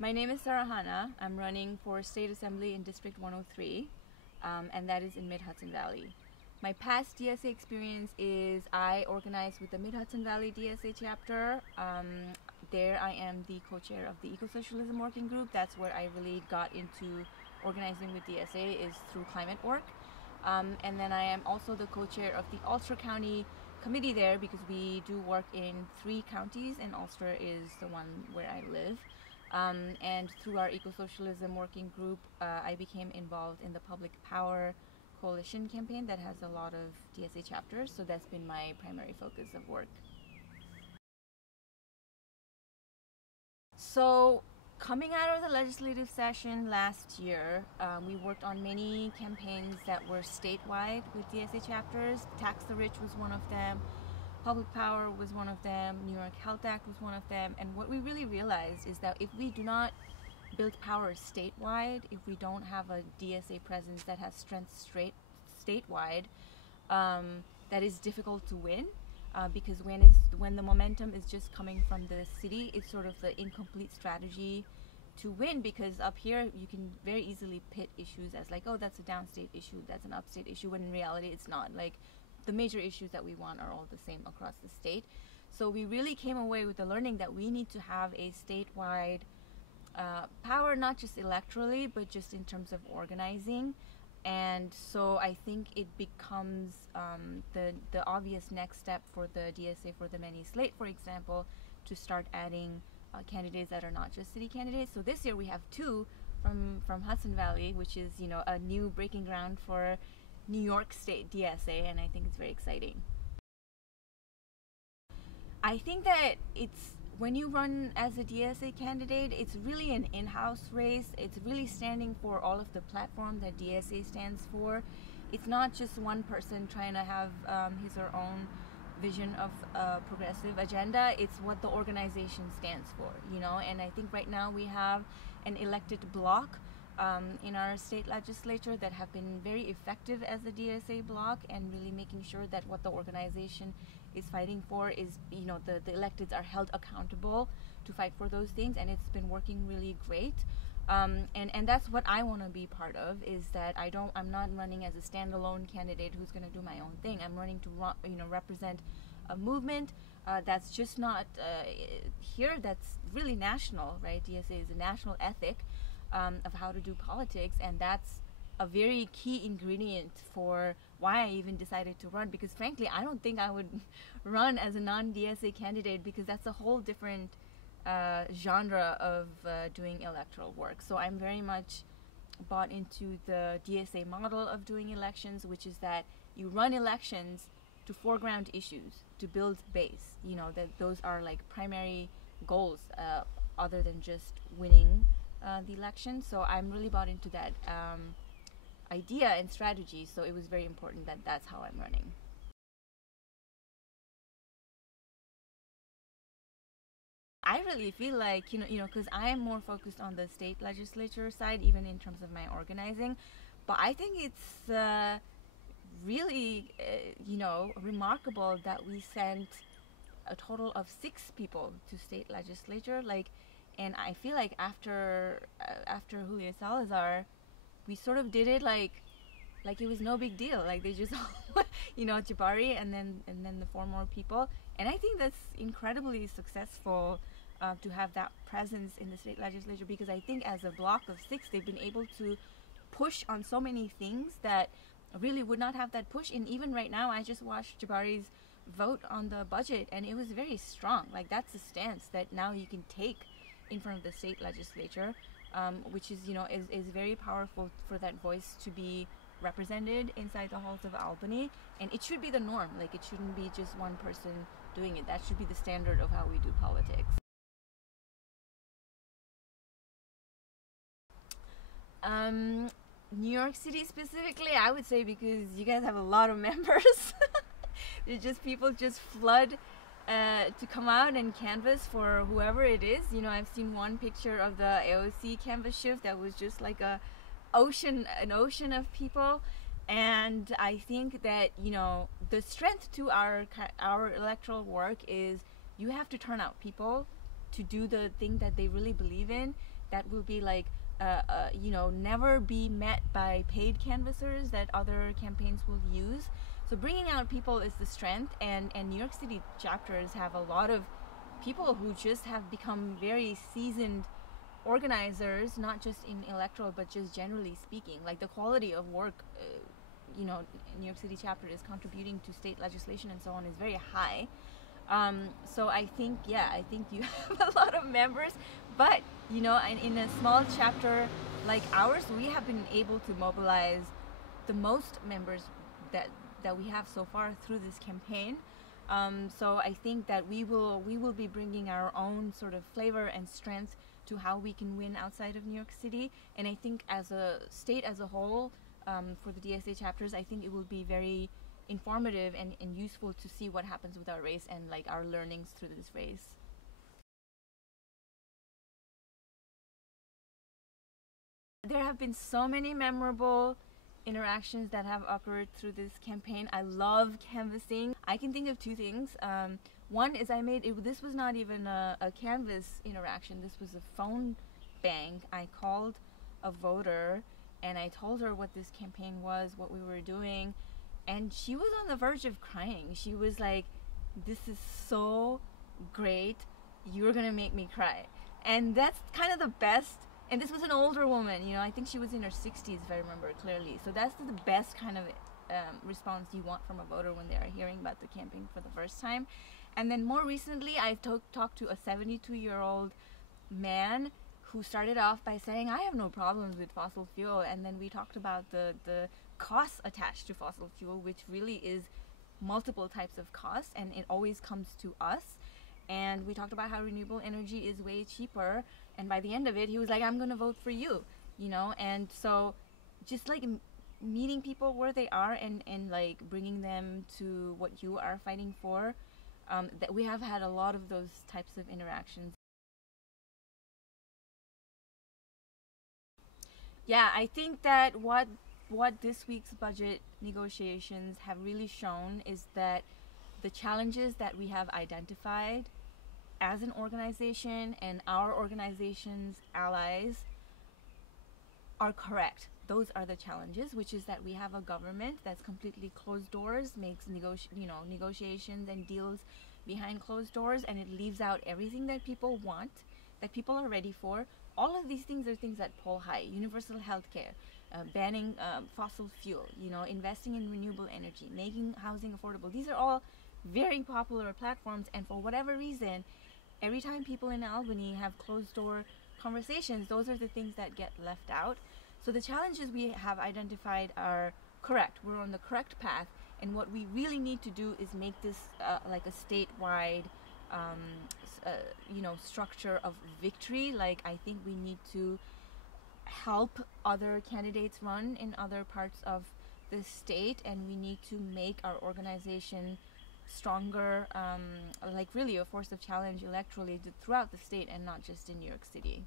My name is Sarahana. I'm running for State Assembly in District 103, and that is in Mid-Hudson Valley. My past DSA experience is I organized with the Mid-Hudson Valley DSA chapter. There I am the co-chair of the Eco-Socialism working group. That's where I really got into organizing with DSA, is through climate work. And then I am also the co-chair of the Ulster County committee there, because we do work in 3 counties and Ulster is the one where I live. And through our Eco-Socialism working group, I became involved in the Public Power Coalition campaign that has a lot of DSA chapters, so that's been my primary focus of work. So coming out of the legislative session last year, we worked on many campaigns that were statewide with DSA chapters. Tax the Rich was one of them, Public Power was one of them, New York Health Act was one of them, and what we really realized is that if we do not build power statewide, if we don't have a DSA presence that has strength statewide, that is difficult to win, because when the momentum is just coming from the city, it's sort of the incomplete strategy to win, because up here you can very easily pit issues as like, oh, that's a downstate issue, that's an upstate issue, when in reality it's not. Like, the major issues that we want are all the same across the state. So we really came away with the learning that we need to have a statewide power, not just electorally, but just in terms of organizing. And so I think it becomes the obvious next step for the DSA for the mini slate, for example, to start adding candidates that are not just city candidates. So this year we have 2 from Hudson Valley, which is, you know, a new breaking ground for New York State DSA, and I think it's very exciting. I think that it's, when you run as a DSA candidate, it's really an in-house race. It's really standing for all of the platform that DSA stands for. It's not just one person trying to have his or own vision of a progressive agenda. It's what the organization stands for, you know. And I think right now we have an elected bloc in our state legislature that have been very effective as a DSA bloc, and really making sure that what the organization is fighting for is, you know, the electeds are held accountable to fight for those things, and it's been working really great. And that's what I want to be part of, is that I'm not running as a standalone candidate who's going to do my own thing. I'm running to represent a movement that's just not here, that's really national, right? DSA is a national ethic of how to do politics, and that's a very key ingredient for why I even decided to run, because frankly I don't think I would run as a non-DSA candidate, because that's a whole different genre of doing electoral work. So I'm very much bought into the DSA model of doing elections, which is that you run elections to foreground issues, to build base, you know, that those are like primary goals other than just winning the election. So I'm really bought into that idea and strategy, so it was very important that that's how I'm running. I really feel like, you know, because I am more focused on the state legislature side, even in terms of my organizing, but I think it's really, you know, remarkable that we sent a total of 6 people to state legislature, like, and I feel like after Julio Salazar, we sort of did it like it was no big deal. Like, they just, you know, Jabari and then the 4 more people. And I think that's incredibly successful to have that presence in the state legislature, because I think as a block of 6, they've been able to push on so many things that really would not have that push. And even right now, I just watched Jabari's vote on the budget, and it was very strong. Like, that's a stance that now you can take in front of the state legislature, which is, you know, is very powerful for that voice to be represented inside the halls of Albany. And it should be the norm. Like, it shouldn't be just one person doing it. That should be the standard of how we do politics. New York City specifically, I would say, because you guys have a lot of members. There's just people just flood to come out and canvass for whoever it is. You know, I've seen one picture of the AOC canvas shift that was just like an ocean of people. And I think that, you know, the strength to our electoral work is you have to turn out people to do the thing that they really believe in. that will be like never be met by paid canvassers that other campaigns will use. So bringing out people is the strength, and New York City chapters have a lot of people who just have become very seasoned organizers, not just in electoral but just generally speaking. Like the quality of work New York City chapter is contributing to state legislation and so on is very high. So I think you have a lot of members, but in a small chapter like ours, we have been able to mobilize the most members that we have so far through this campaign. So I think that we will be bringing our own sort of flavor and strength to how we can win outside of New York City. And I think as a state as a whole, for the DSA chapters, I think it will be very informative and useful to see what happens with our race and like our learnings through this race. There have been so many memorable interactions that have occurred through this campaign. I love canvassing. I can think of two things. One is this was not even a canvas interaction. This was a phone bank. I called a voter and I told her what this campaign was, what we were doing, and she was on the verge of crying. She was like, "This is so great. You're gonna make me cry." And that's kind of the best. And this was an older woman, I think she was in her 60s if I remember clearly. So that's the best kind of response you want from a voter when they are hearing about the campaign for the first time. And then more recently, I talked to a 72-year-old man who started off by saying, "I have no problems with fossil fuel." And then we talked about the costs attached to fossil fuel, which really is multiple types of costs, and it always comes to us. And we talked about how renewable energy is way cheaper. And by the end of it, he was like, "I'm going to vote for you," And so just like meeting people where they are and like bringing them to what you are fighting for, that we have had a lot of those types of interactions. Yeah, I think that what this week's budget negotiations have really shown is that the challenges that we have identified as an organization and our organization's allies are correct. Those are the challenges, which is that we have a government that's completely closed doors, makes negotiations and deals behind closed doors, and it leaves out everything that people want, that people are ready for. All of these things are things that poll high: universal health care, banning fossil fuel, investing in renewable energy, making housing affordable. These are all very popular platforms, and for whatever reason, every time people in Albany have closed door conversations, those are the things that get left out. So the challenges we have identified are correct. We're on the correct path, and what we really need to do is make this like a statewide structure of victory. Like, I think we need to help other candidates run in other parts of the state, and we need to make our organization stronger, like really a force of challenge electorally throughout the state and not just in New York City.